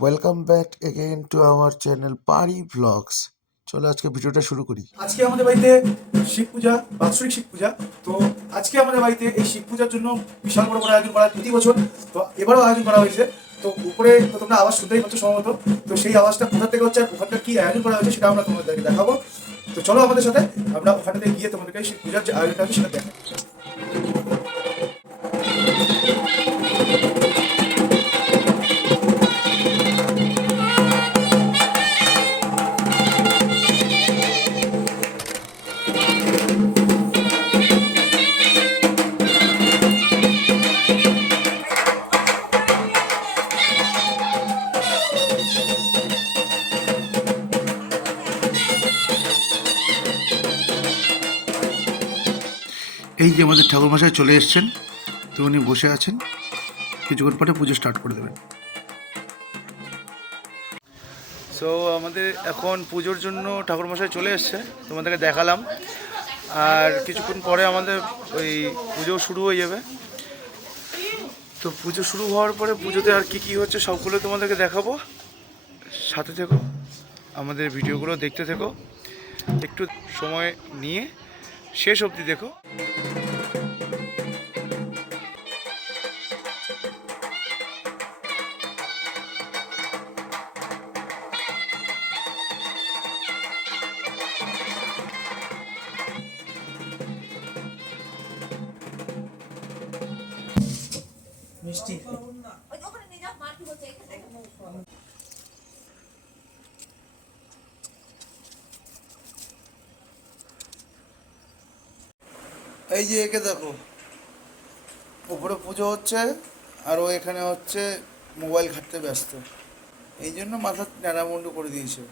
Welcome back again to our channel Pari vlogs চলো আজকে ভিডিওটা শুরু করি। আজকে আমাদের বাড়িতে শিব পূজা, বাৎসরিক শিব পূজা। তো আজকে আমাদের বাড়িতে এই শিব পূজার জন্য বিশাল বড় বড় আয়োজন করা প্রতি বছর। তো এবারও আয়োজন করা হয়েছে। তো উপরে তো তোমরা আওয়াজ শুনতেই পাচ্ছ সম্ভবত। তো সেই আওয়াজটা কোথা থেকে হচ্ছে আর ওখানটা কি আয়োজন করা হয়েছে সেটা আমরা তোমাদেরকে দেখাবো। তো চলো আমাদের সাথে আমরা ওখানে গিয়ে তোমাদেরকে শিব পূজার যে আয়োজনটা আছে সেটা দেখাই। এই যে আমাদের ঠাকুর ঠাকুরমশাই চলে এসেছেন, তো উনি বসে আছেন। কিছুক্ষণ পরে পুজো স্টার্ট করে দেবেন। সো আমাদের এখন পুজোর জন্য ঠাকুর ঠাকুরমশাই চলে এসছে, তোমাদেরকে দেখালাম। আর কিছুক্ষণ পরে আমাদের ওই পুজো শুরু হয়ে যাবে। তো পুজো শুরু হওয়ার পরে পুজোতে আর কি কি হচ্ছে সবগুলো তোমাদেরকে দেখাবো। সাথে থেকো, আমাদের ভিডিওগুলো দেখতে থেকো। একটু সময় নিয়ে শেষ অবধি দেখো। মিষ্টি। এই যে একে দেখো, উপরে পুজো হচ্ছে আর ও এখানে হচ্ছে মোবাইল ঘাটতে ব্যস্ত। এই জন্য মাথা ন্যাড়ামুন্ডু করে দিয়েছে।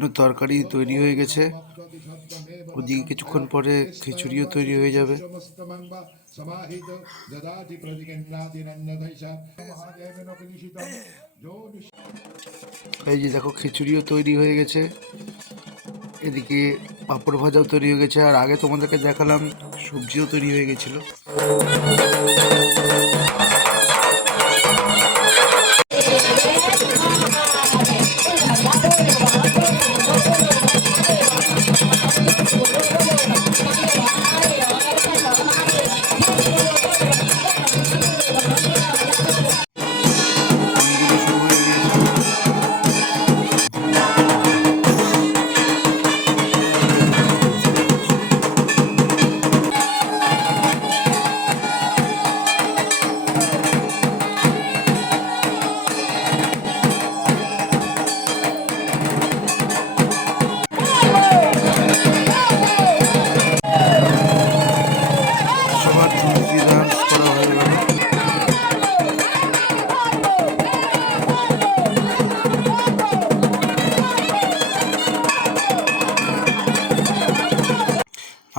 জন্য তরকারি তৈরি হয়ে গেছে। ওদিকে কিছুক্ষণ পরে খিচুড়িও তৈরি হয়ে যাবে। এই যে দেখো, খিচুড়িও তৈরি হয়ে গেছে। এদিকে পাঁপড় ভাজাও তৈরি হয়ে গেছে। আর আগে তোমাদেরকে দেখালাম, সবজিও তৈরি হয়ে গেছিল।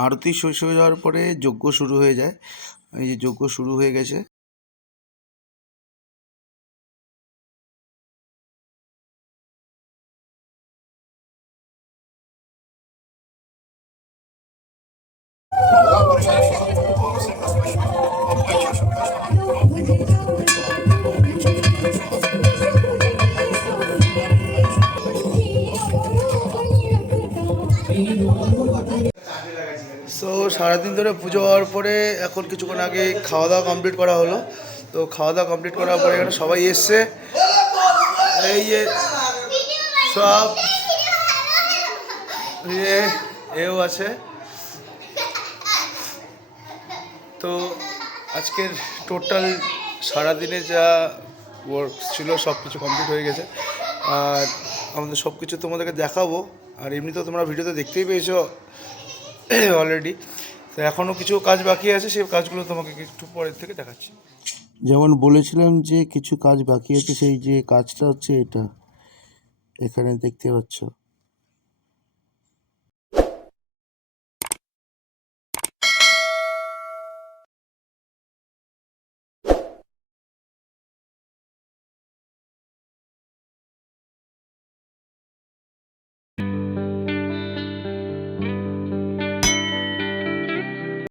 আরতি শেষ হয়ে যাওয়ার পরে যজ্ঞ শুরু হয়ে যায়। এই যে যজ্ঞ শুরু হয়ে গেছে। সো সারাদিন ধরে পুজো হওয়ার পরে এখন কিছুক্ষণ আগে খাওয়া দাওয়া কমপ্লিট করা হলো। তো খাওয়া দাওয়া কমপ্লিট করার পরে এখানে সবাই এসছে। এই যে সব এও আছে। তো আজকের টোটাল সারাদিনে যা ওয়ার্ক ছিল সব কিছু কমপ্লিট হয়ে গেছে। আর আমাদের সব কিছু তোমাদেরকে দেখাবো। আর এমনি তো তোমরা ভিডিওতে দেখতেই পেয়েছ। অলরেডি তো এখনও কিছু কাজ বাকি আছে, সেই কাজগুলো তোমাকে একটু পরের থেকে দেখাচ্ছি। যেমন বলেছিলাম যে কিছু কাজ বাকি আছে, সেই যে কাজটা হচ্ছে এটা। এখানে দেখতে পাচ্ছ।